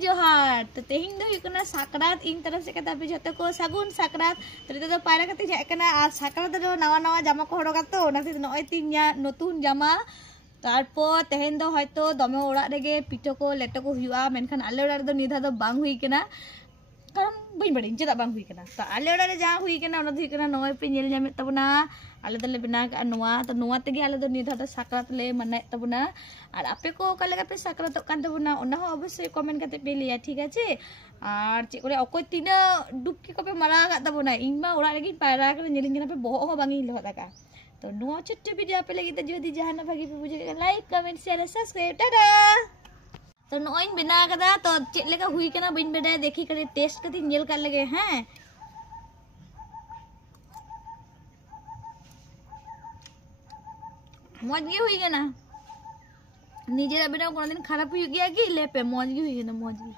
जोहार तो तेहिं दो हुई साकरात इन तरफ से कहता जो को सगुन साकरात तो पायरा कते हेकना और साकरात दो नवा नवा जामा को हड़गा तो ओनाते नय तीन नतून जामा तारपर तेहेन दो हयतो दमे ओड़ा रेगे पिठो को लेटो को हुआ मेनखान आले ओड़ा दो निधा दो बांग हुई केना कारण बई बड़ी चेदा बांग हुई केना तो आले ओड़ा रे जा हुई केना ओना दो हुई केना नय पे नेल जामे तबना आले दले बिना का नोआ तो नोआ तेगे आले दो निधा दो साकरात ले मनाय तबना और आपे को ओका लेगा पे साकरातोग कान तबना ओना हो अवश्य कमेंट करते पे लिया ठीक আছে और चे करे अकोय तीना डुबकी को पे मारा का तबना इनमा ओड़ा रेगी पायरा करे नेलिन केना पे बोहो हो बांगी लहत का तो नोआ छोटे वीडियो आपे लगी तो जदी जहाना भागी पे बुझे like comment share subscribe Tata तो नोई बिना कदा तो चेक लेका हुई केना बिन बेडा देखी करे टेस्ट कती नेल कर लगे हैं मौज गे हुई केना निजेरा बिना कोनो दिन खराब हुई गया कि लेपे मौज गे हुई केना मौज गे